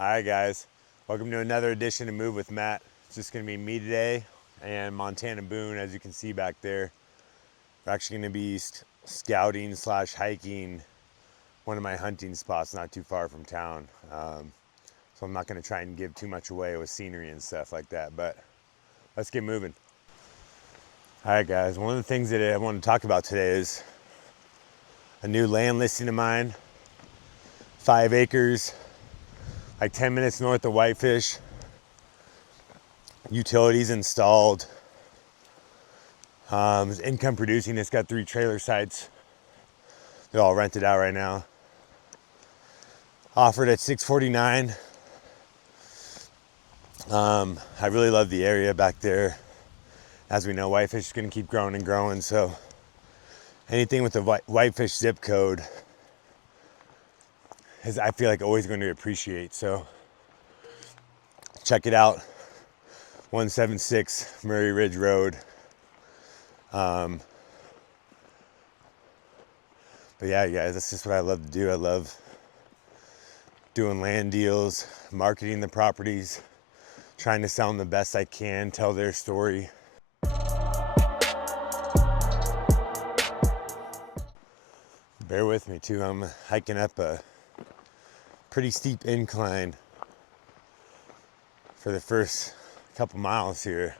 Hi guys, welcome to another edition of Move with Matt. It's just going to be me today and Montana Boone. As you can see back there, we're actually going to be scouting slash hiking one of my hunting spots not too far from town. So I'm not going to try and give too much away with scenery and stuff like that, but let's get moving. All right guys, one of the things that I want to talk about today is a new land listing of mine, 5 acres, like 10 minutes north of Whitefish. Utilities installed. It's income producing. It's got 3 trailer sites. They're all rented out right now. Offered at $649. I really love the area back there. As we know, Whitefish is going to keep growing and growing. So anything with the Whitefish zip code is, I feel like, always going to appreciate. So check it out. 176 Murray Ridge Road. But yeah, guys, that's just what I love to do. I love doing land deals, marketing the properties, trying to sell them the best I can, tell their story. Bear with me too, I'm hiking up a pretty steep incline for the first couple miles here.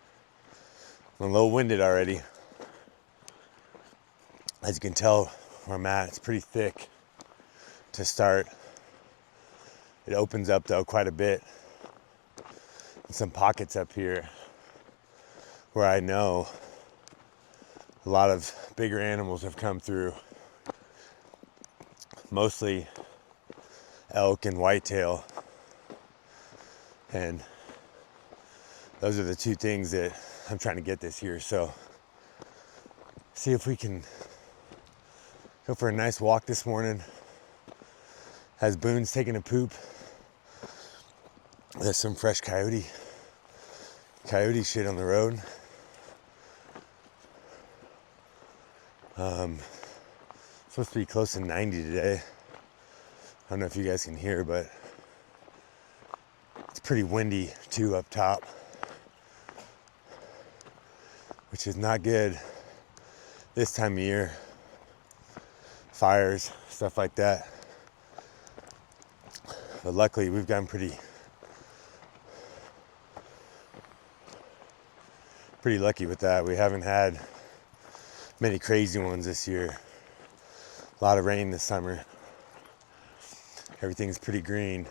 I'm a little winded already. As you can tell where I'm at, it's pretty thick to start. It opens up though quite a bit. And some pockets up here where I know a lot of bigger animals have come through. Mostly elk and whitetail. And those are the 2 things that I'm trying to get this year. So see if we can go for a nice walk this morning. As Boone's taking a poop. There's some fresh coyote shit on the road. Supposed to be close to 90 today. I don't know if you guys can hear, but it's pretty windy too up top, which is not good this time of year. Fires, stuff like that. But luckily we've gotten pretty lucky with that. We haven't had many crazy ones this year. A lot of rain this summer. Everything's pretty green.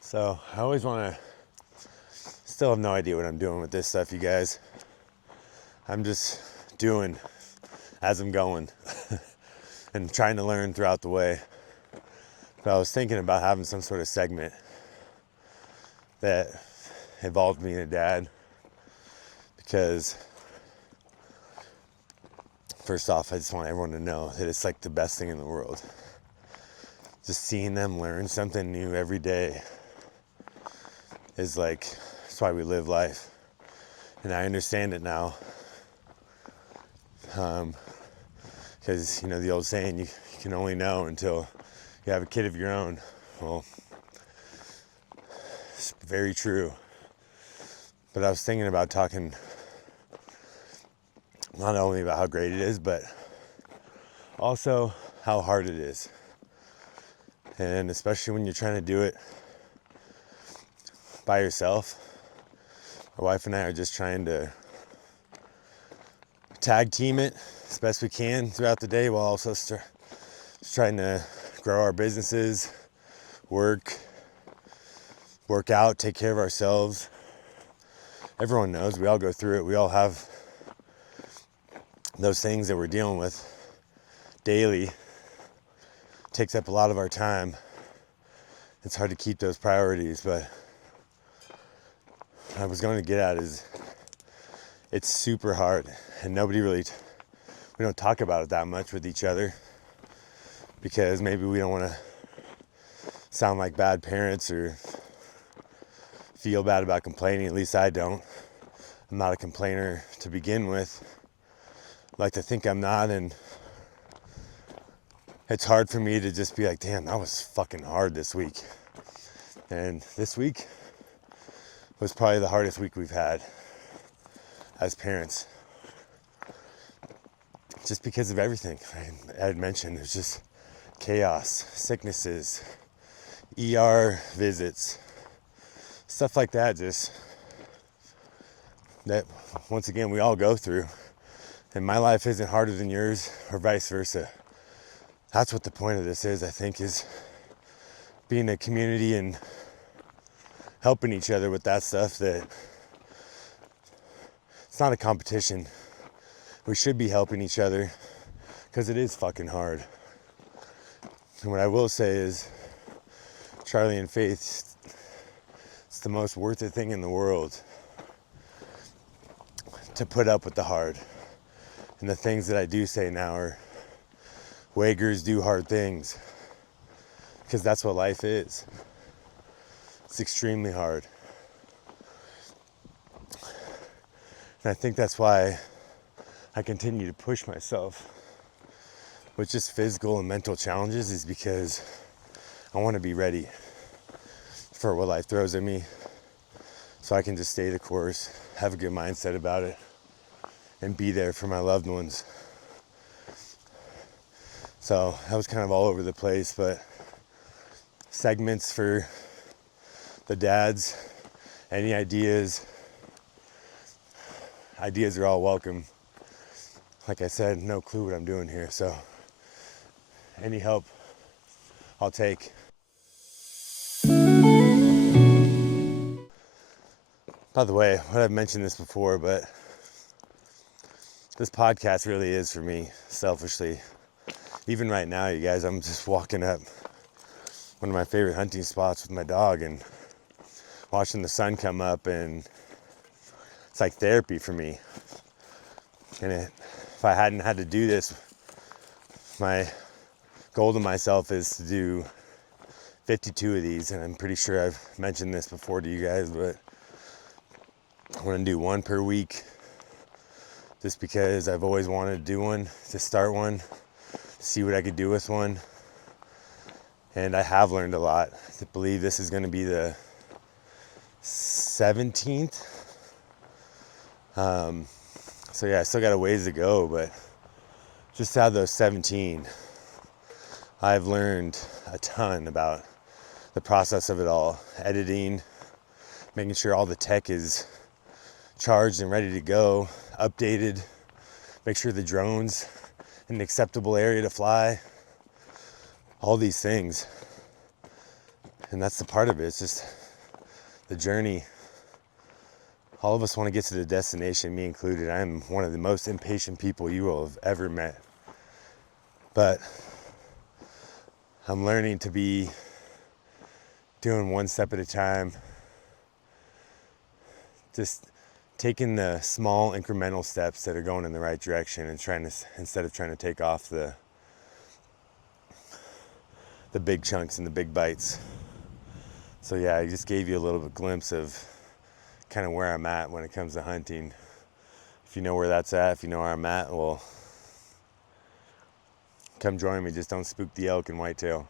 So I always want to, still have no idea what I'm doing with this stuff, you guys. I'm just doing as I'm going and trying to learn throughout the way. But I was thinking about having some sort of segment that involved being a dad, because first off, I just want everyone to know that it's like the best thing in the world. Just seeing them learn something new every day is like, that's why we live life. And I understand it now. Because, you know, the old saying, you can only know until you have a kid of your own. Well, it's very true. But I was thinking about talking not only about how great it is, but also how hard it is. And especially when you're trying to do it by yourself. My wife and I are just trying to tag team it as best we can throughout the day, while also just trying to grow our businesses, work out, take care of ourselves. Everyone knows we all go through it. We all have those things that we're dealing with daily. It takes up a lot of our time. It's hard to keep those priorities, but what I was going to get at is it's super hard, and we don't talk about it that much with each other, because maybe we don't want to sound like bad parents or feel bad about complaining. At least I don't. I'm not a complainer to begin with. like to think I'm not, and it's hard for me to just be like, damn, that was fucking hard this week. And this week was probably the hardest week we've had as parents. Just because of everything I had mentioned. There's just chaos, sicknesses, ER visits, stuff like that, just that once again we all go through. And my life isn't harder than yours, or vice versa. That's what the point of this is, I think, is being a community and helping each other with that stuff. That it's not a competition. We should be helping each other because it is fucking hard. And what I will say is, Charlie and Faith, it's the most worth it thing in the world to put up with the hard. And the things that I do say now are, Wagers do hard things, because that's what life is. It's extremely hard. And I think that's why I continue to push myself with just physical and mental challenges, is because I want to be ready for what life throws at me, so I can just stay the course, have a good mindset about it, and be there for my loved ones. So that was kind of all over the place, but segments for the dads, any ideas are all welcome. Like I said, no clue what I'm doing here, so any help I'll take. By the way, I've mentioned this before, but this podcast really is for me, selfishly. Even right now, you guys, I'm just walking up one of my favorite hunting spots with my dog and watching the sun come up, and it's like therapy for me. And if I hadn't had to do this, my goal to myself is to do 52 of these, and I'm pretty sure I've mentioned this before to you guys, but I want to do one per week, just because I've always wanted to do one, to start one, see what I could do with one. And I have learned a lot. I believe this is going to be the 17th. So yeah, I still got a ways to go, but just out of those 17, I've learned a ton about the process of it all. Editing, making sure all the tech is charged and ready to go, updated, make sure the drone's in an acceptable area to fly, all these things. And that's the part of it, it's just the journey. All of us want to get to the destination, me included. I am one of the most impatient people you will have ever met. But I'm learning to be doing one step at a time, just taking the small incremental steps that are going in the right direction, and instead of trying to take off the big chunks and the big bites. So yeah, I just gave you a little bit glimpse of kind of where I'm at when it comes to hunting. If you know where that's at, if you know where I'm at, well, come join me. Just don't spook the elk and whitetail.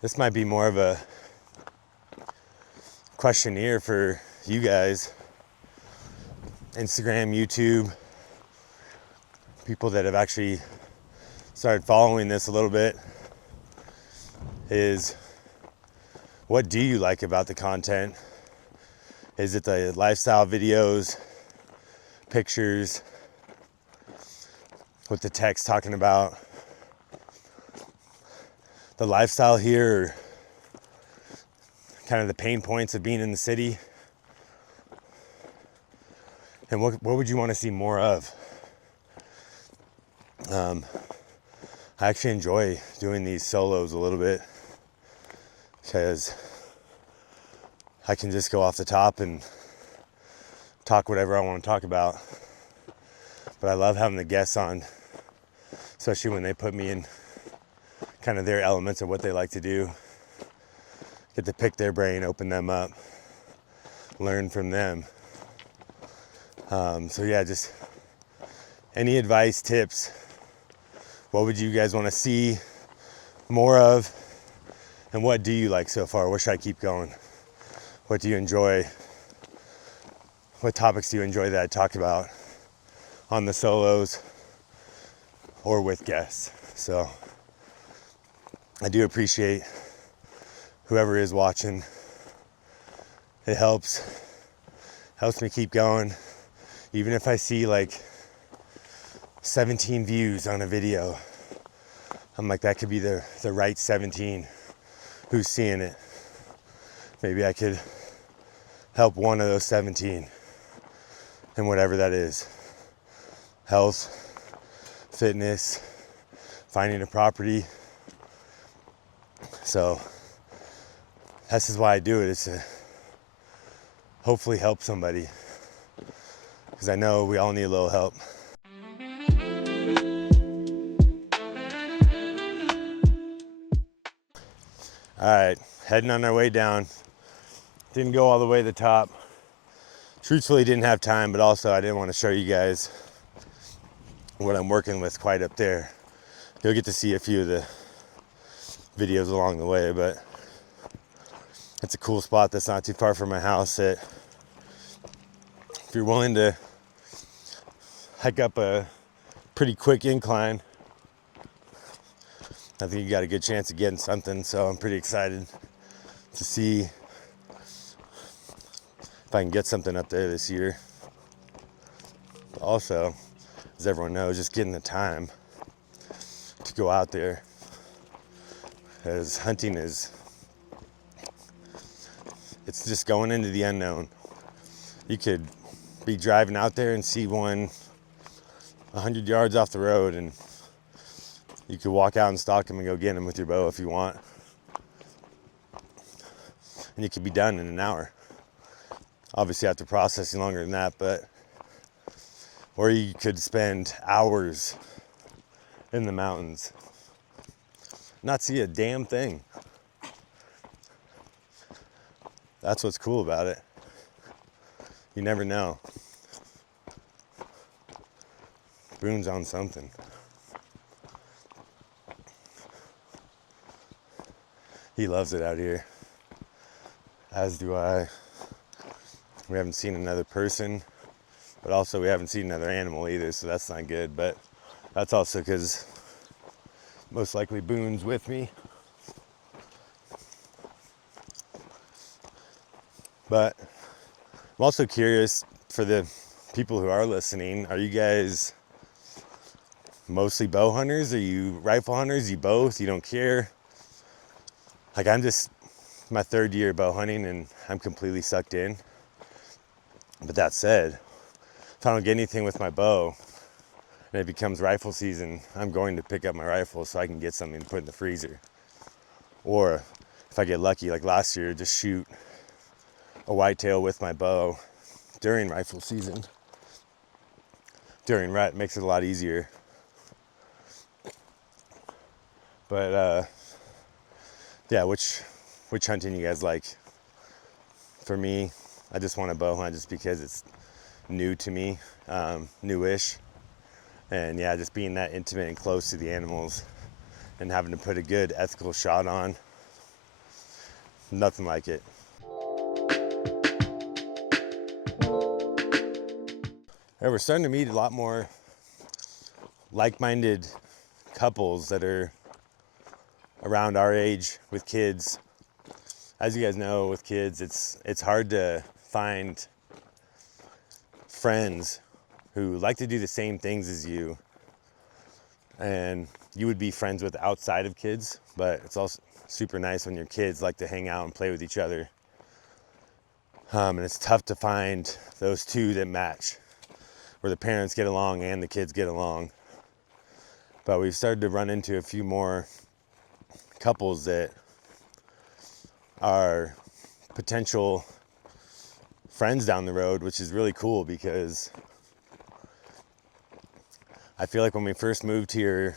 This might be more of a questionnaire for you guys. Instagram, YouTube, people that have actually started following this a little bit, is what do you like about the content? Is it the lifestyle videos, pictures with the text talking about the lifestyle here, or kind of the pain points of being in the city? And what would you want to see more of? I actually enjoy doing these solos a little bit, because I can just go off the top and talk whatever I want to talk about. But I love having the guests on, especially when they put me in kind of their elements of what they like to do. Get to pick their brain, open them up. learn from them. So yeah, just any advice, tips, what would you guys want to see more of, and what do you like so far? Where should I keep going? What do you enjoy? What topics do you enjoy that I talk about on the solos or with guests? So I do appreciate whoever is watching. It helps me keep going. Even if I see like 17 views on a video, I'm like, that could be the right 17 who's seeing it. Maybe I could help one of those 17 in whatever that is. Health, fitness, finding a property. So this is why I do it. It's to hopefully help somebody, because I know we all need a little help. All right, heading on our way down. Didn't go all the way to the top. Truthfully, didn't have time, but also I didn't want to show you guys what I'm working with quite up there. You'll get to see a few of the videos along the way, but it's a cool spot that's not too far from my house that if you're willing to hike up a pretty quick incline, I think you got a good chance of getting something. So I'm pretty excited to see if I can get something up there this year. But also, as everyone knows, just getting the time to go out there, as hunting is, it's just going into the unknown. You could be driving out there and see one 100 yards off the road, and you could walk out and stalk him and go get him with your bow if you want. And you could be done in an hour. Obviously after processing longer than that, but or you could spend hours in the mountains, not see a damn thing. That's what's cool about it. You never know. Boone's on something. He loves it out here, as do I. We haven't seen another person, but also we haven't seen another animal either, so that's not good. But that's also because most likely Boone's with me. But I'm also curious, for the people who are listening, are you guys mostly bow hunters? Are you rifle hunters? You both? You don't care? Like, I'm just my third year bow hunting and I'm completely sucked in. But that said, if I don't get anything with my bow and it becomes rifle season, I'm going to pick up my rifle so I can get something to put in the freezer. Or if I get lucky, like last year, just shoot a whitetail with my bow during rifle season. During rut makes it a lot easier. But yeah, which hunting you guys like? For me, I just want to bow hunt just because it's new to me, newish. And yeah, just being that intimate and close to the animals and having to put a good ethical shot on, nothing like it. And we're starting to meet a lot more like-minded couples that are around our age with kids. As you guys know, with kids, it's hard to find friends who like to do the same things as you and you would be friends with outside of kids, but it's also super nice when your kids like to hang out and play with each other. And it's tough to find those two that match, where the parents get along and the kids get along. But we've started to run into a few more couples that are potential friends down the road, which is really cool because I feel like when we first moved here,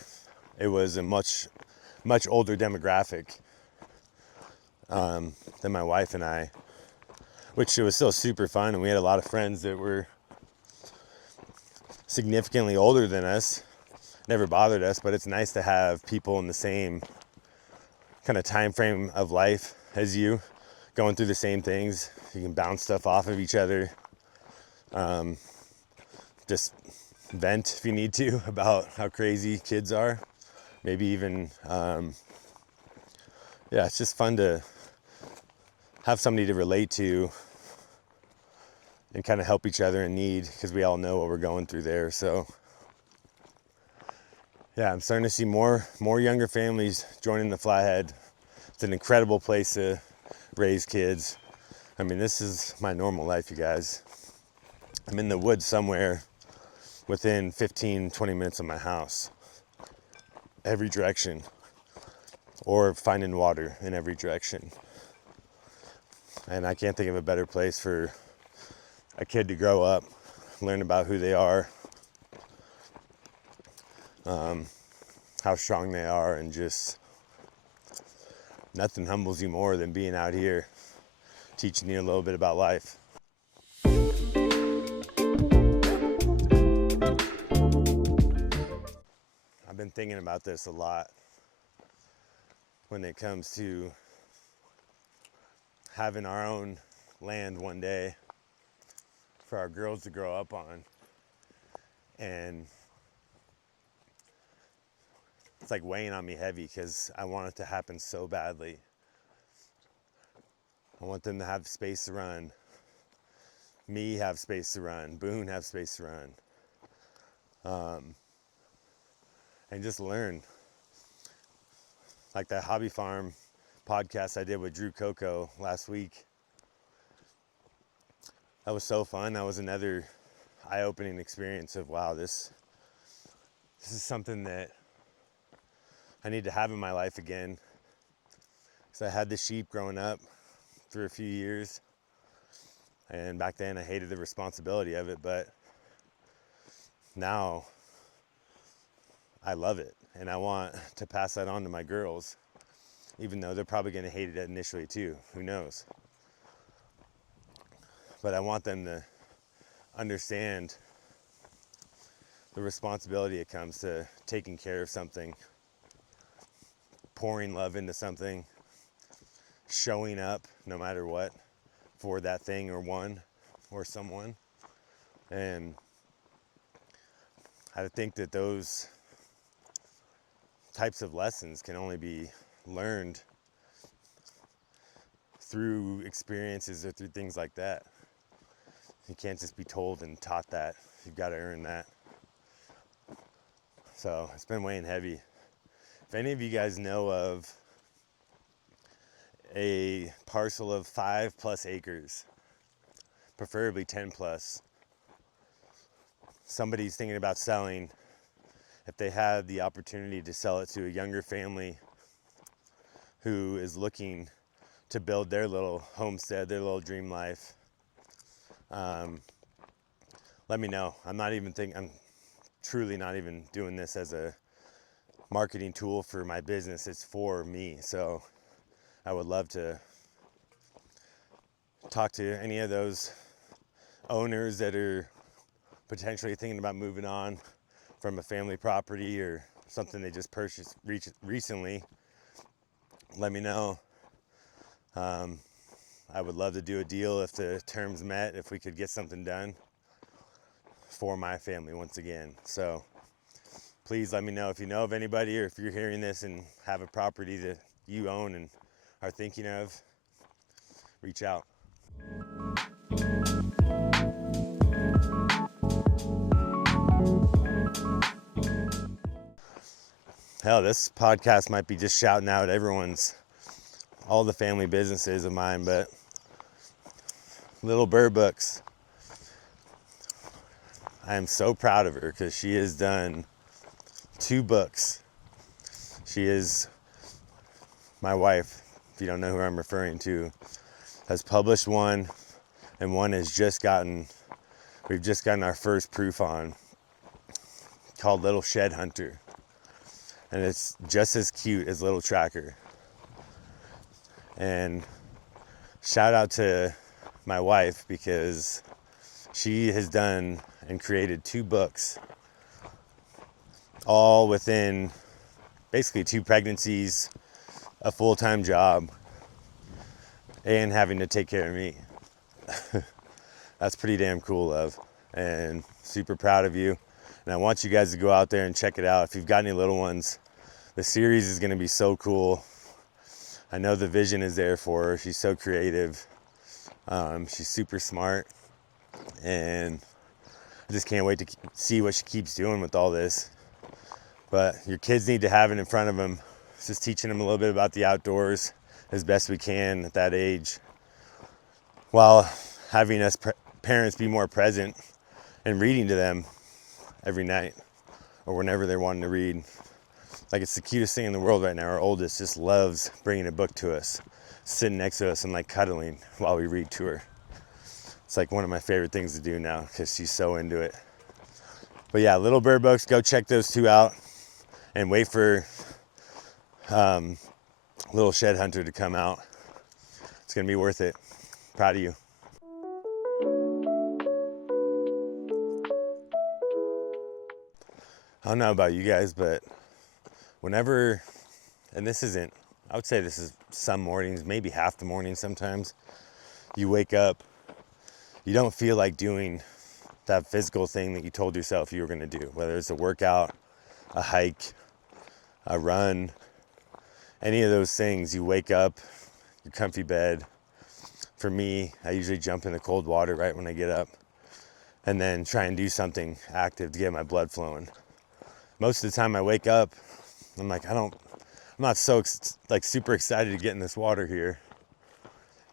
it was a much older demographic than my wife and I. which it was still super fun. And we had a lot of friends that were significantly older than us. Never bothered us, but it's nice to have people in the same kind of time frame of life as you, going through the same things. You can bounce stuff off of each other. Just vent if you need to about how crazy kids are. Maybe even, yeah, it's just fun to have somebody to relate to and kind of help each other in need, because we all know what we're going through there. So yeah, I'm starting to see more younger families joining the Flathead. It's an incredible place to raise kids. I mean, this is my normal life, you guys. I'm in the woods somewhere within 15-20 minutes of my house, every direction, or finding water in every direction. And I can't think of a better place for a kid to grow up, learn about who they are, how strong they are, and just nothing humbles you more than being out here teaching you a little bit about life. I've been thinking about this a lot when it comes to having our own land one day for our girls to grow up on. And it's like weighing on me heavy, because I want it to happen so badly. I want them to have space to run, me have space to run, Boone have space to run, and just learn. Like that hobby farm podcast I did with Drew Coco last week. That was so fun. That was another eye-opening experience of, wow, this is something that I need to have in my life again. Because I had the sheep growing up for a few years, and back then I hated the responsibility of it, but now I love it, and I want to pass that on to my girls, even though they're probably going to hate it initially too. Who knows? But I want them to understand the responsibility it comes to taking care of something, pouring love into something, showing up no matter what for that thing or one or someone. And I think that those types of lessons can only be learned through experiences or through things like that. You can't just be told and taught that. You've got to earn that. So it's been weighing heavy. If any of you guys know of a parcel of 5+ acres, preferably 10+, somebody's thinking about selling, if they had the opportunity to sell it to a younger family who is looking to build their little homestead, their little dream life, let me know. I'm truly not even doing this as a marketing tool for my business. It's for me. So I would love to talk to any of those owners that are potentially thinking about moving on from a family property or something they just purchased recently. Let me know. I would love to do a deal if the terms met, if we could get something done for my family once again. So please let me know if you know of anybody, or if you're hearing this and have a property that you own and are thinking of, reach out. Hell, this podcast might be just shouting out all the family businesses of mine, but Little Bird Books, I am so proud of her, because she has done 2 books. She is my wife, if you don't know who I'm referring to, has published one, and one we've just gotten our first proof on, called Little Shed Hunter. And it's just as cute as Little Tracker. And shout out to my wife, because she has done and created 2 books, all within basically 2 pregnancies, a full-time job, and having to take care of me. That's pretty damn cool, love, and super proud of you. And I want you guys to go out there and check it out. If you've got any little ones, the series is going to be so cool. I know the vision is there for her. She's so creative. She's super smart, and I just can't wait to see what she keeps doing with all this. But your kids need to have it in front of them. Just teaching them a little bit about the outdoors as best we can at that age, while having us parents be more present and reading to them every night or whenever they're wanting to read. Like, it's the cutest thing in the world right now. Our oldest just loves bringing a book to us, sitting next to us and like cuddling while we read to her. It's like one of my favorite things to do now because she's so into it. But yeah, Little Bird Books, go check those 2 out and wait for Little Shed Hunter to come out. It's gonna be worth it. Proud of you. I don't know about you guys, but whenever, and this isn't, I would say this is some mornings, maybe half the morning sometimes, you wake up, you don't feel like doing that physical thing that you told yourself you were gonna do, whether it's a workout, a hike, a run, any of those things. You wake up, your comfy bed. For me, I usually jump in the cold water right when I get up and then try and do something active to get my blood flowing. Most of the time I wake up, I'm like, I'm not so like super excited to get in this water here,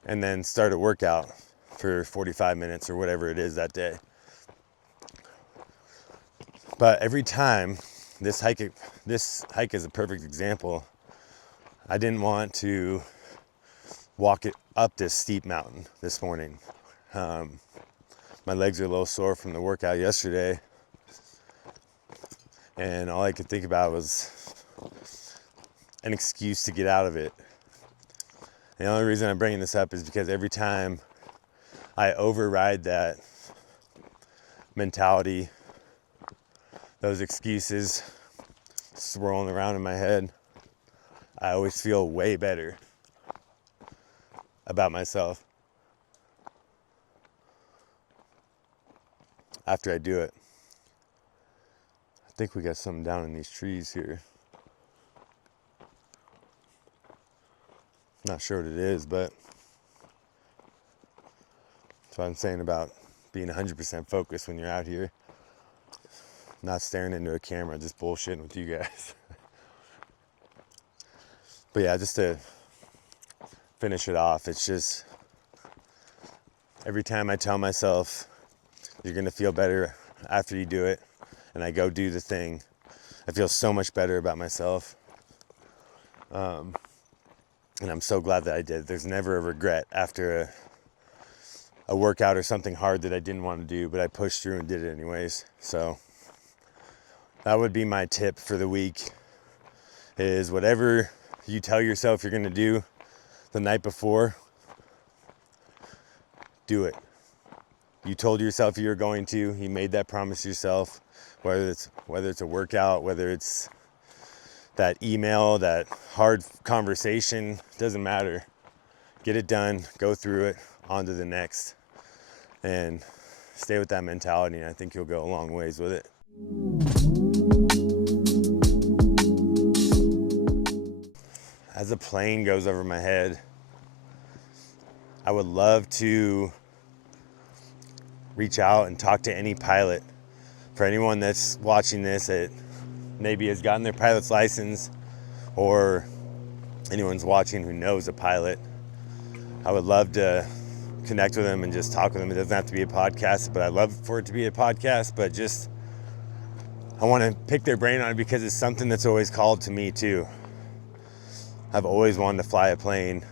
and then start a workout for 45 minutes or whatever it is that day. But every time, this hike is a perfect example. I didn't want to walk it up this steep mountain this morning. My legs are a little sore from the workout yesterday, and all I could think about was an excuse to get out of it. The only reason I'm bringing this up is because every time I override that mentality, those excuses swirling around in my head, I always feel way better about myself after I do it. I think we got something down in these trees here. Not sure what it is, but that's what I'm saying about being 100% focused when you're out here. Not staring into a camera, just bullshitting with you guys. But yeah, just to finish it off, it's just every time I tell myself you're gonna feel better after you do it, and I go do the thing, I feel so much better about myself. And I'm so glad that I did. There's never a regret after a workout or something hard that I didn't want to do, but I pushed through and did it anyways. So that would be my tip for the week, is whatever you tell yourself you're gonna do the night before, do it. You told yourself you were going to, you made that promise to yourself, whether it's a workout, whether it's that email, that hard conversation, doesn't matter. Get it done, go through it, on to the next, and stay with that mentality, and I think you'll go a long ways with it. As a plane goes over my head, I would love to reach out and talk to any pilot. For anyone that's watching this that maybe has gotten their pilot's license, or anyone's watching who knows a pilot, I would love to connect with them and just talk with them. It doesn't have to be a podcast, but I'd love for it to be a podcast. But just, I want to pick their brain on it because it's something that's always called to me too. I've always wanted to fly a plane,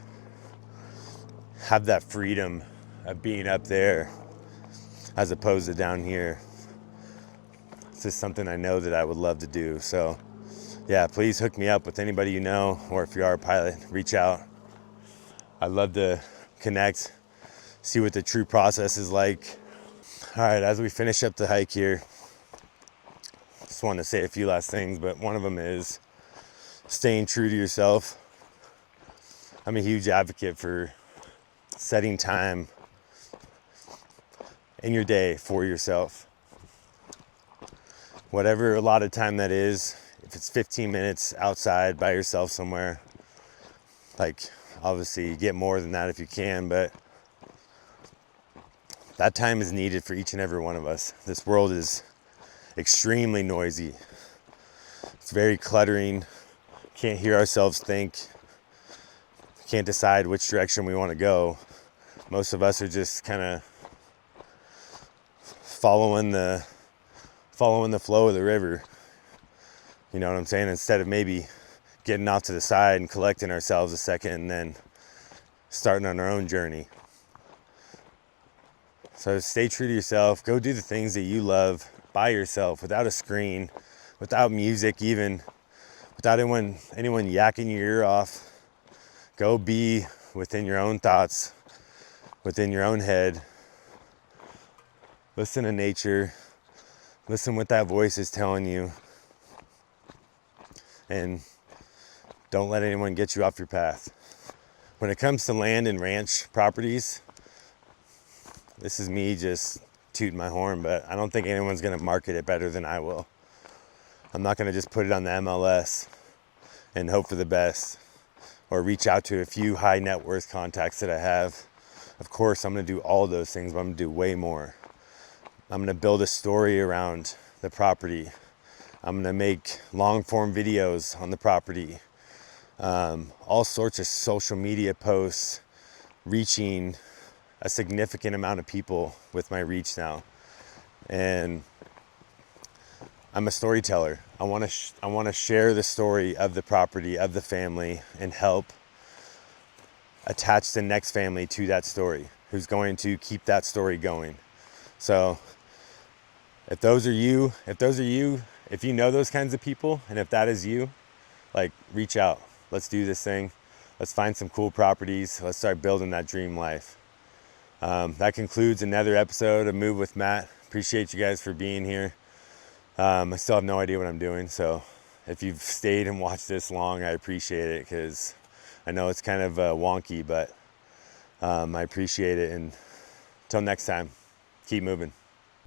have that freedom of being up there as opposed to down here. It's just something I know that I would love to do. So yeah, please hook me up with anybody you know, or if you are a pilot, reach out. I'd love to connect, see what the true process is like. All right, as we finish up the hike here, just want to say a few last things, but one of them is staying true to yourself. I'm a huge advocate for setting time in your day for yourself. Whatever allotted time that is, if it's 15 minutes outside by yourself somewhere, like obviously get more than that if you can, but that time is needed for each and every one of us. This world is extremely noisy. It's very cluttering. Can't hear ourselves think. Can't decide which direction we want to go. Most of us are just kind of following the flow of the river. You know what I'm saying? Instead of maybe getting off to the side and collecting ourselves a second and then starting on our own journey. So stay true to yourself. Go do the things that you love by yourself, without a screen, without music even, without anyone yakking your ear off. Go be within your own thoughts, within your own head. Listen to nature. Listen what that voice is telling you. And don't let anyone get you off your path. When it comes to land and ranch properties, this is me just tooting my horn, but I don't think anyone's gonna market it better than I will. I'm not gonna just put it on the MLS and hope for the best, or reach out to a few high net worth contacts that I have. Of course, I'm gonna do all those things, but I'm gonna do way more. I'm gonna build a story around the property. I'm gonna make long form videos on the property. All sorts of social media posts, reaching a significant amount of people with my reach now. And I'm a storyteller. I want to share the story of the property, of the family, and help attach the next family to that story, who's going to keep that story going. So if those are you, if you know those kinds of people, and if that is you, like, reach out. Let's do this thing. Let's find some cool properties. Let's start building that dream life. That concludes another episode of Move with Matt. Appreciate you guys for being here. I still have no idea what I'm doing, so if you've stayed and watched this long, I appreciate it, because I know it's kind of wonky, but I appreciate it. And until next time, keep moving.